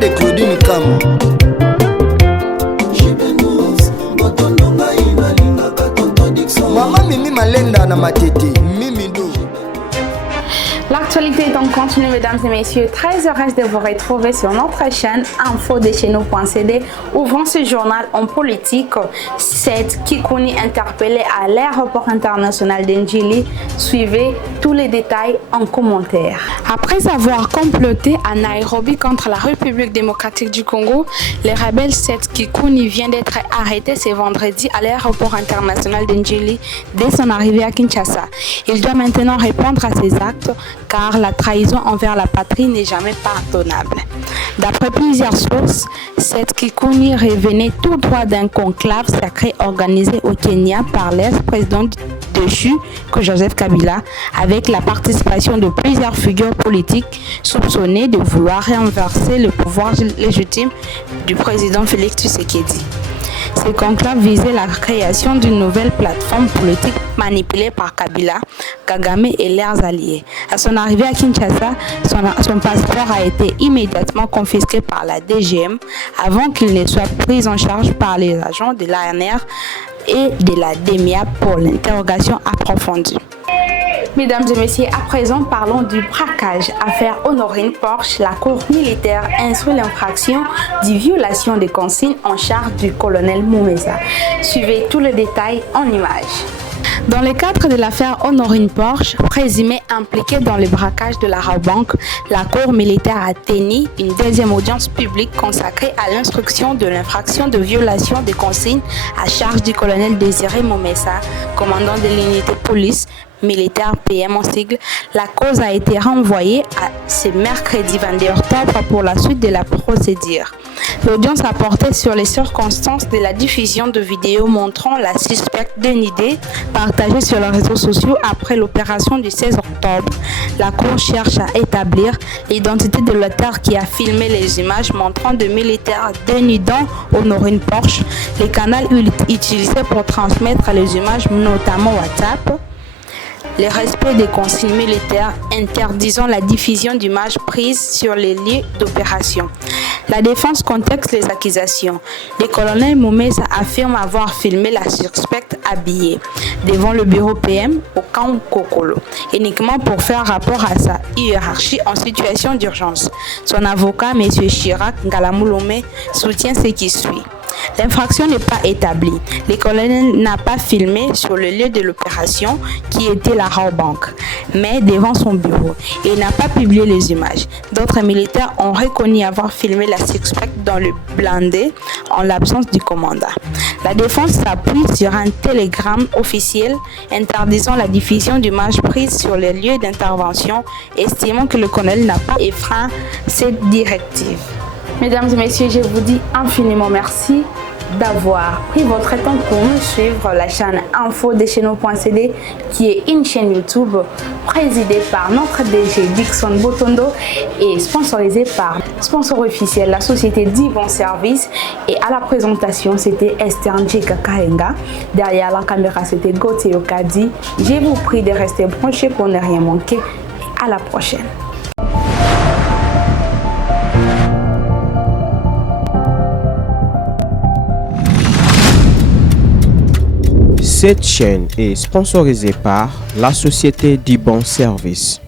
de Claudine Kamo. Maman Mimi Malenda na matete, Mimi Do. L'actualité est en continu, mesdames et messieurs. Très heureuse de vous retrouver sur notre chaîne info-de-chez-nous.cd. Ouvrons ce journal en politique. Seth Kikuni interpellé à l'aéroport international d'Ndjili. Suivez tous les détails en commentaire. Après avoir comploté à Nairobi contre la République démocratique du Congo, les rebelles Seth Kikuni vient d'être arrêté ce vendredi à l'aéroport international d'Ndjili dès son arrivée à Kinshasa. Il doit maintenant répondre à ses actes car la trahison envers la patrie n'est jamais pardonnable. D'après plusieurs sources, Seth Kikuni revenait tout droit d'un conclave sacré organisé au Kenya par l'ex-président déchu que Joseph Kabila, avec la participation de plusieurs figures politiques soupçonnées de vouloir renverser le pouvoir légitime du président Félix Tshisekedi. Ce conclave visait la création d'une nouvelle plateforme politique manipulée par Kabila, Kagame et leurs alliés. À son arrivée à Kinshasa, son passeport a été immédiatement confisqué par la DGM avant qu'il ne soit pris en charge par les agents de l'ANR et de la DEMIA pour l'interrogation approfondie. Mesdames et messieurs, à présent parlons du braquage. Affaire Honorine Porsche, la cour militaire instruit l'infraction de violation des consignes en charge du colonel Moumesa. Suivez tous les détails en images. Dans le cadre de l'affaire Honorine Porsche, présumée impliquée dans le braquage de la Rabobank, la Cour militaire a tenu une deuxième audience publique consacrée à l'instruction de l'infraction de violation des consignes à charge du colonel Désiré Moumesa, commandant de l'unité police militaire PM en sigle. La cause a été renvoyée à ce mercredi 22 octobre pour la suite de la procédure. L'audience a porté sur les circonstances de la diffusion de vidéos montrant la suspecte Denidé partagée sur les réseaux sociaux après l'opération du 16 octobre. La Cour cherche à établir l'identité de l'auteur qui a filmé les images montrant de militaires dénudant Honorine Porsche, les canaux utilisés pour transmettre les images, notamment WhatsApp. Le respect des consignes militaires interdisant la diffusion d'images prises sur les lieux d'opération. La défense conteste les accusations. Le colonel Moumesa affirme avoir filmé la suspecte habillée devant le bureau PM au camp Kokolo, uniquement pour faire rapport à sa hiérarchie en situation d'urgence. Son avocat, M. Chirac Ngalamulome, soutient ce qui suit. L'infraction n'est pas établie. Le colonel n'a pas filmé sur le lieu de l'opération qui était la Rabobank, mais devant son bureau. Il n'a pas publié les images. D'autres militaires ont reconnu avoir filmé la suspecte dans le blindé en l'absence du commandant. La défense s'appuie sur un télégramme officiel interdisant la diffusion d'images prises sur les lieux d'intervention, estimant que le colonel n'a pas enfreint cette directive. Mesdames et messieurs, je vous dis infiniment merci d'avoir pris votre temps pour nous suivre. La chaîne info-de-chez-nous.cd qui est une chaîne YouTube présidée par notre DG Dixon Botondo et sponsorisée par sponsor officiel la société Dibon Service. Et à la présentation, c'était Esther Njika Kahenga. Derrière la caméra, c'était Gauthier Okadi. Je vous prie de rester branchés pour ne rien manquer. Et à la prochaine. Cette chaîne est sponsorisée par la société Dibon Service.